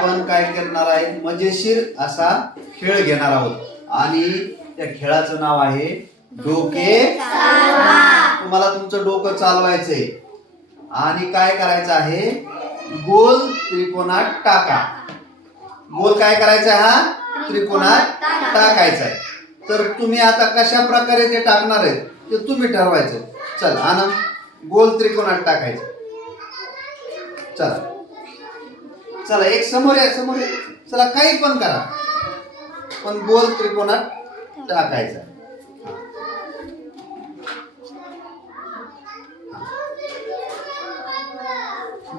आपण काय करणार आहे, मजेशीर असा खेळ घेणार आहोत आणि त्या खेळाचं नाव आहे डोके चालवा. तुम्हाला तुमचं डोकं चालवायचंय आणि काय करायचं आहे, गोल त्रिकोणात टाका. गोल काय करायचा, हा त्रिकोणात टाकायचा आहे. तर तुम्ही आता कशा प्रकारे ते टाकणार आहे ते तुम्ही ठरवायचं. चल आनंद, गोल त्रिकोणात टाकायचं. चला चला, एक समोर या, समोर या. चला काही पण करा, पण गोल त्रिकोणात टाकायचा.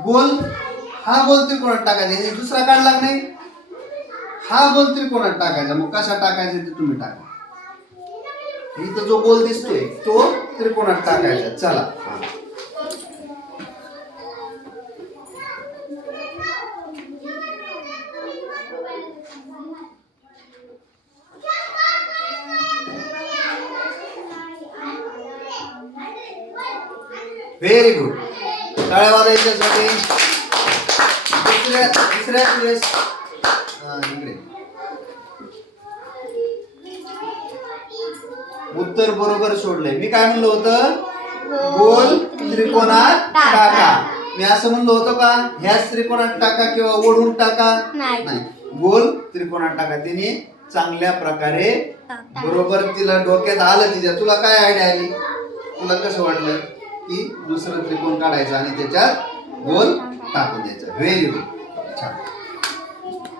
गोल, हा गोल त्रिकोणात टाकायचा, दुसरा काढला नाही, हा गोल त्रिकोणात टाकायचा. मग कसा टाकायचा ते तुम्ही टाका. इथं जो गोल दिसतोय तो त्रिकोणात टाकायचा. चला व्हेरी गुड. टाळ्या वाजवायच्यासाठी. दुसऱ्या वेळेस इकडे. उत्तर बरोबर सोडलंय. मी काय म्हणलं होतं, गोल त्रिकोणात टाका. मी असं म्हणलो होतो का ह्याच त्रिकोणात टाका किंवा ओढून टाका, नाही, गोल त्रिकोणात टाका. तिने चांगल्या प्रकारे बरोबर तिला डोक्यात आलं. तिच्या तुला काय आयडिया आली, तुला कसं वाटलं की दुसरं त्रिकोण काढायचं आणि त्याच्यात गोल टाकून द्यायचं. व्हेरी गुड, छान.